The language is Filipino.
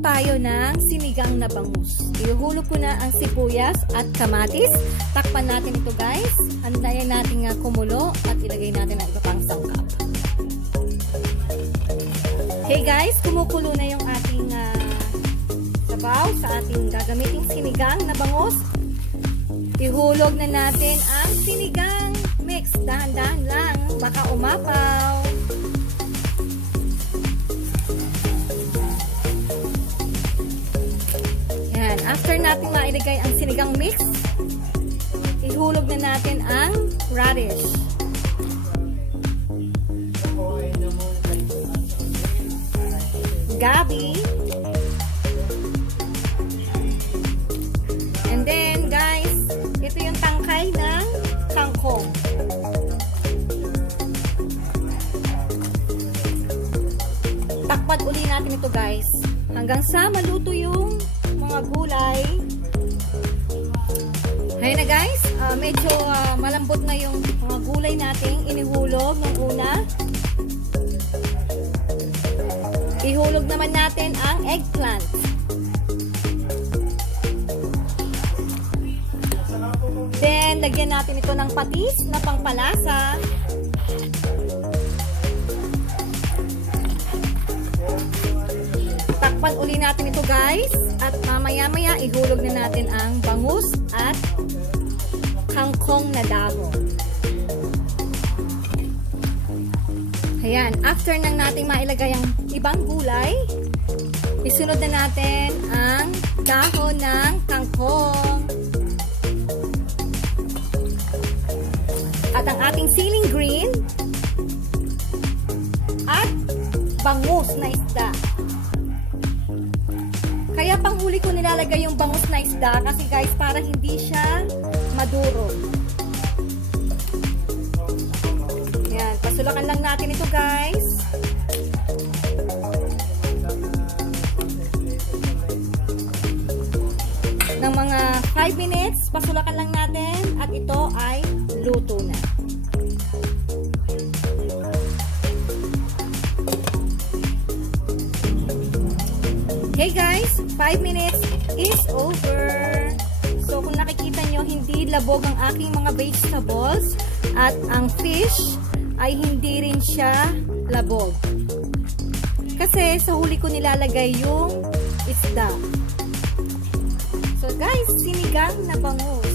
tayo ng sinigang na bangus. Ihulog ko na ang sibuyas at kamatis. Takpan natin ito guys. Antayin natin nga kumulo at ilagay natin ang iba pang sangkap. Okay guys, kumukulo na yung ating sabaw sa ating gagamiting sinigang na bangus. Ihulog na natin ang sinigang mix. Dahan-dahan lang, baka umapaw. Yan. After natin mailagay ang sinigang mix, ihulog na natin ang radish. Gabi. And then guys, ito yung tangkay ng kangkong. Takpan uli natin ito guys hanggang sa maluto yung mga gulay. Ayun na guys, medyo malambot na yung mga gulay natin inihulog ng una. Ihulog naman natin ang eggplant. Then, lagyan natin ito ng patis na pangpalasa. Takpan uli natin ito guys. At mamaya-maya ihulog na natin ang bangus at kangkong na dahon. Ayan, after nang natin mailagay ang ibang gulay, isunod na natin ang dahon ng kangkong. At ang ating siling green at bangus na isda. Kaya panghuli ko nilalagay yung bangus na isda kasi guys, para hindi siya madurog. Yan, pasulakan lang natin ito guys. Ng mga 5 minutes, pasulakan lang natin at ito ay luto na. Okay guys, 5 minutes is over. So kung nakikita nyo, hindi labog ang aking mga vegetables at ang fish ay hindi rin siya labog. Kasi sa huli ko nilalagay yung isda. So guys, sinigang na bangus.